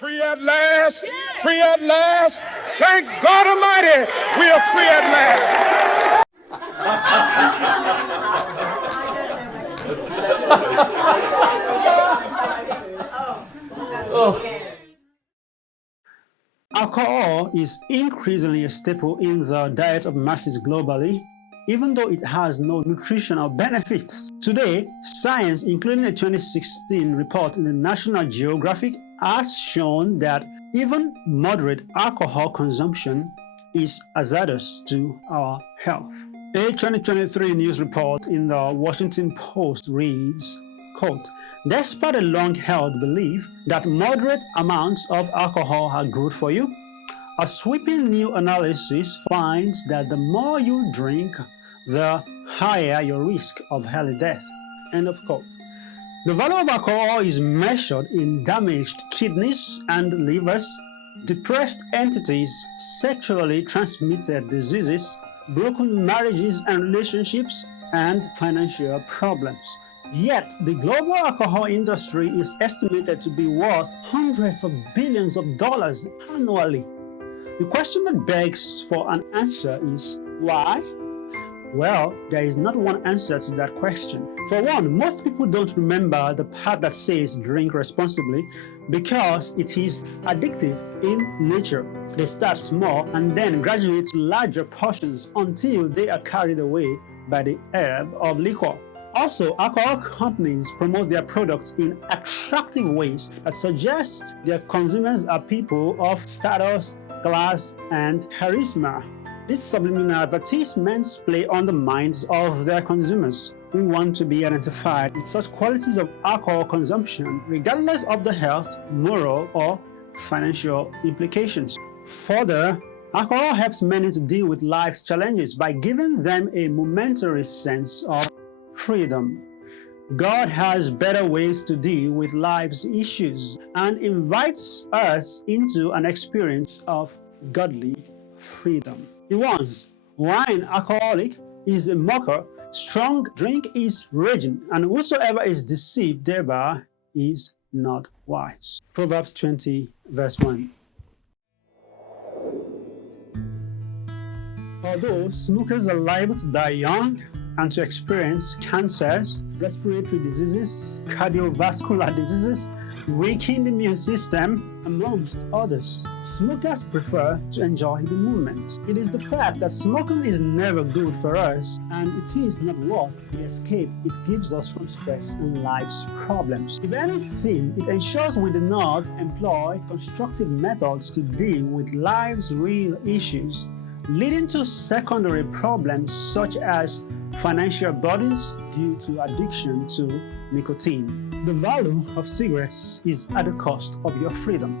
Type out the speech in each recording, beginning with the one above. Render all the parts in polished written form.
Free at last, free at last. Thank God Almighty, we are free at last. Alcohol is increasingly a staple in the diet of masses globally, even though it has no nutritional benefits. Today, science, including a 2016 report in the National Geographic, has shown that even moderate alcohol consumption is hazardous to our health. A 2023 news report in the Washington Post reads, quote, "Despite a long-held belief that moderate amounts of alcohol are good for you, a sweeping new analysis finds that the more you drink, the higher your risk of early death." End of quote. The value of alcohol is measured in damaged kidneys and livers, depressed entities, sexually transmitted diseases, broken marriages and relationships, and financial problems. Yet, the global alcohol industry is estimated to be worth hundreds of billions of dollars annually. The question that begs for an answer is, why? Well, there is not one answer to that question. For one, most people don't remember the part that says drink responsibly because it is addictive in nature. They start small and then graduate to larger portions until they are carried away by the ebb of liquor. Also, alcohol companies promote their products in attractive ways that suggest their consumers are people of status, class, and charisma. These subliminal advertisements play on the minds of their consumers who want to be identified with such qualities of alcohol consumption, regardless of the health, moral, or financial implications. Further, alcohol helps many to deal with life's challenges by giving them a momentary sense of freedom. God has better ways to deal with life's issues and invites us into an experience of godly freedom. He warns, wine alcoholic is a mocker, strong drink is raging, and whosoever is deceived thereby is not wise. Proverbs 20, verse 1. Although smokers are liable to die young and to experience cancers, respiratory diseases, cardiovascular diseases, weakened immune system, amongst others, smokers prefer to enjoy the moment. It is the fact that smoking is never good for us, and it is not worth the escape it gives us from stress and life's problems. If anything, it ensures we do not employ constructive methods to deal with life's real issues, leading to secondary problems such as financial burdens due to addiction to nicotine. The value of cigarettes is at the cost of your freedom.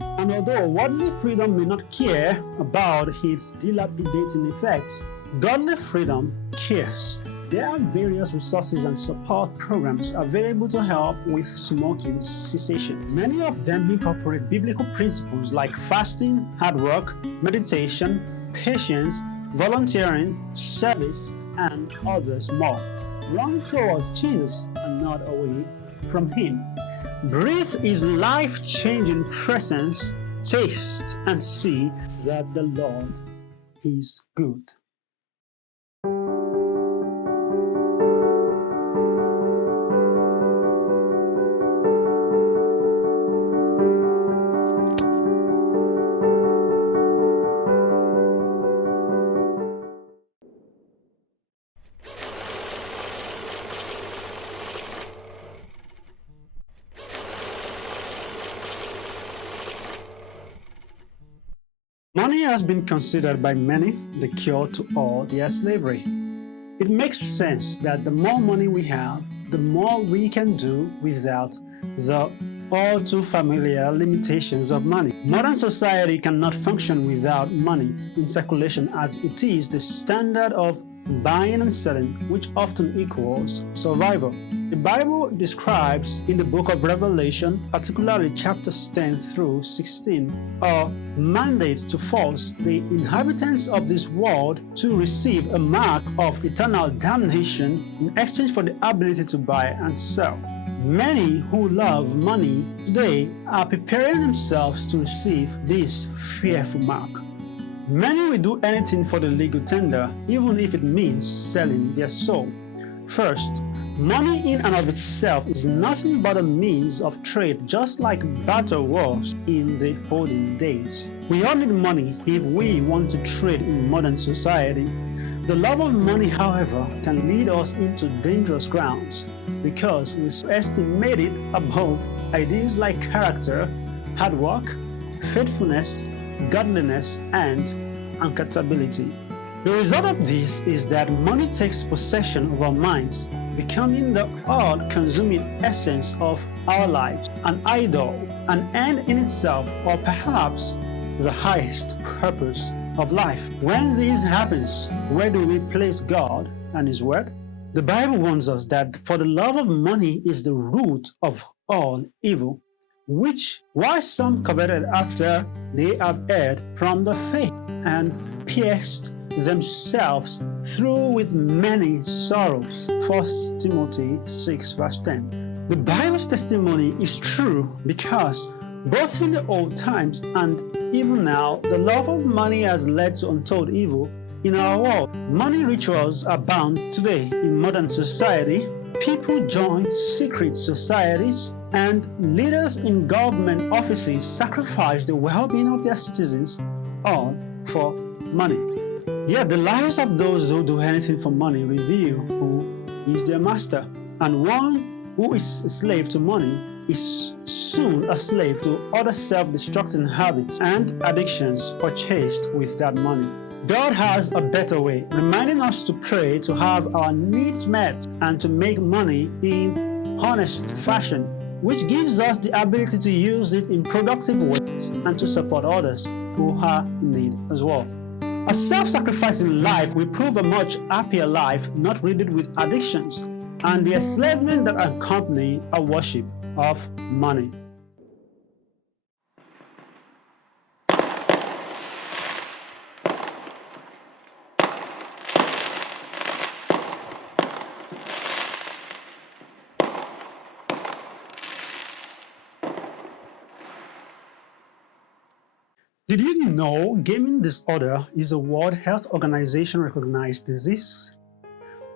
And although worldly freedom may not care about its dilapidating effects, godly freedom cares. There are various resources and support programs available to help with smoking cessation. Many of them incorporate biblical principles like fasting, hard work, meditation, patience, volunteering, service, and others more. Run towards Jesus and not away from Him. Breathe His life-changing presence, taste and see that the Lord is good. Money has been considered by many the cure to all their slavery. It makes sense that the more money we have, the more we can do without the all too familiar limitations of money. Modern society cannot function without money in circulation, as it is the standard of buying and selling, which often equals survival. The Bible describes in the book of Revelation, particularly chapters 10 through 16, a mandate to force the inhabitants of this world to receive a mark of eternal damnation in exchange for the ability to buy and sell. Many who love money today are preparing themselves to receive this fearful mark. Many will do anything for the legal tender, even if it means selling their soul. First, money in and of itself is nothing but a means of trade, just like battle was in the olden days. We all need money if we want to trade in modern society. The love of money, however, can lead us into dangerous grounds because we estimate it above ideas like character, hard work, faithfulness, godliness, and accountability. The result of this is that money takes possession of our minds, becoming the all-consuming essence of our lives, an idol, an end in itself, or perhaps the highest purpose of life. When this happens, where do we place God and His Word? The Bible warns us that for the love of money is the root of all evil, which while some coveted after they have erred from the faith and pierced themselves through with many sorrows. 1 Timothy 6 verse 10. The Bible's testimony is true because both in the old times and even now, the love of money has led to untold evil in our world. Money rituals abound today in modern society. People join secret societies, and leaders in government offices sacrifice the well-being of their citizens, all for money. Yet the lives of those who do anything for money reveal who is their master, and one who is a slave to money is soon a slave to other self-destructing habits and addictions purchased with that money. God has a better way, reminding us to pray to have our needs met and to make money in honest fashion, which gives us the ability to use it in productive ways and to support others who are in need as well. A self-sacrificing life will prove a much happier life, not riddled with addictions and the enslavement that accompany a worship of money. Did you know gaming disorder is a World Health Organization recognized disease?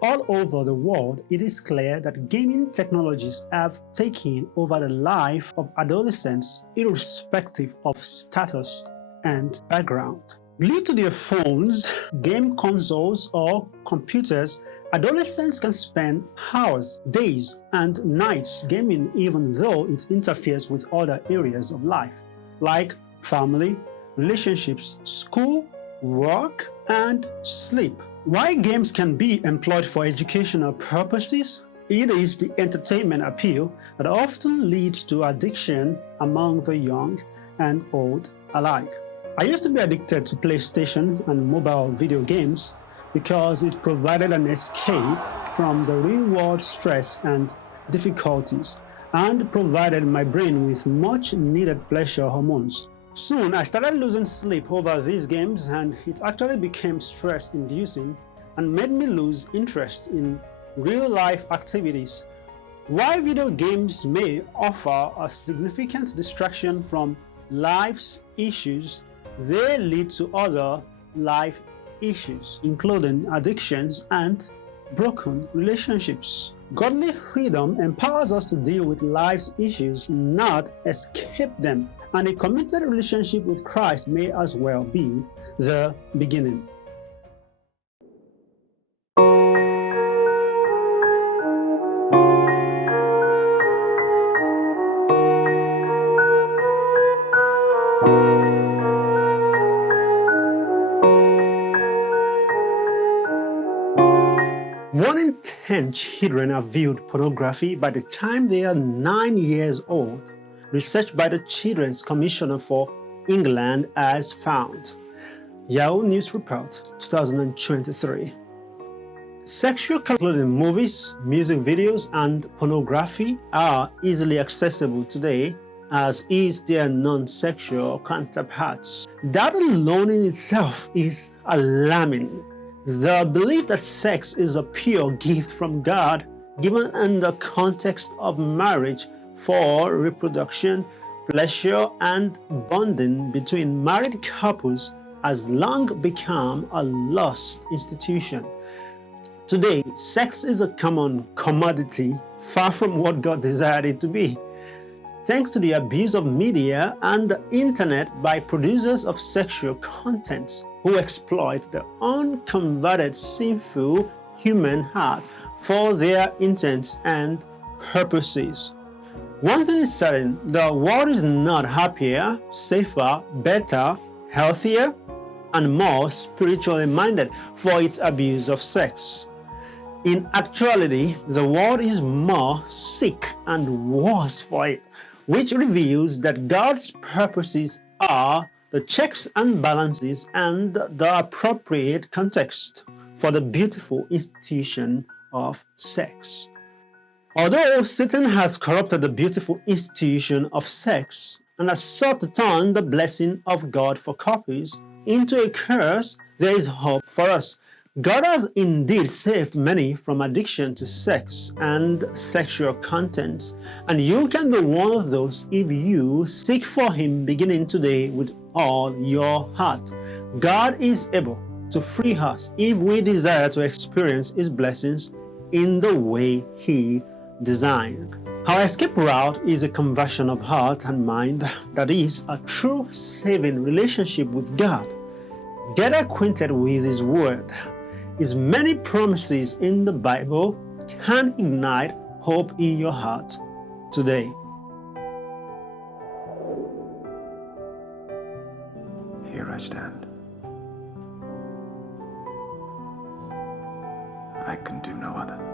All over the world, it is clear that gaming technologies have taken over the life of adolescents irrespective of status and background. Glued to their phones, game consoles, or computers, adolescents can spend hours, days, and nights gaming even though it interferes with other areas of life, like family, relationships, school, work, and sleep. While games can be employed for educational purposes, it is the entertainment appeal that often leads to addiction among the young and old alike. I used to be addicted to PlayStation and mobile video games because it provided an escape from the real-world stress and difficulties and provided my brain with much-needed pleasure hormones. Soon, I started losing sleep over these games, and it actually became stress-inducing and made me lose interest in real-life activities. While video games may offer a significant distraction from life's issues, they lead to other life issues, including addictions and broken relationships. Godly freedom empowers us to deal with life's issues, not escape them. And a committed relationship with Christ may as well be the beginning. One in 10 children are viewed pornography by the time they are 9 years old. Research by the Children's Commissioner for England has found. Yahoo News Report 2023. Sexual content, including movies, music videos, and pornography, are easily accessible today, as is their non-sexual counterparts. That alone in itself is alarming. The belief that sex is a pure gift from God given in the context of marriage for reproduction, pleasure, and bonding between married couples has long become a lost institution. Today, sex is a common commodity, far from what God desired it to be. Thanks to the abuse of media and the internet by producers of sexual contents who exploit the unconverted sinful human heart for their intents and purposes. One thing is certain, the world is not happier, safer, better, healthier, and more spiritually minded for its abuse of sex. In actuality, the world is more sick and worse for it, which reveals that God's purposes are the checks and balances and the appropriate context for the beautiful institution of sex. Although Satan has corrupted the beautiful institution of sex and has sought to turn the blessing of God for couples into a curse, there is hope for us. God has indeed saved many from addiction to sex and sexual contents, and you can be one of those if you seek for Him beginning today with all your heart. God is able to free us if we desire to experience His blessings in the way He designed. Our escape route is a conversion of heart and mind, that is, a true saving relationship with God. Get acquainted with His Word. His many promises in the Bible can ignite hope in your heart today. Here I stand. I can do no other.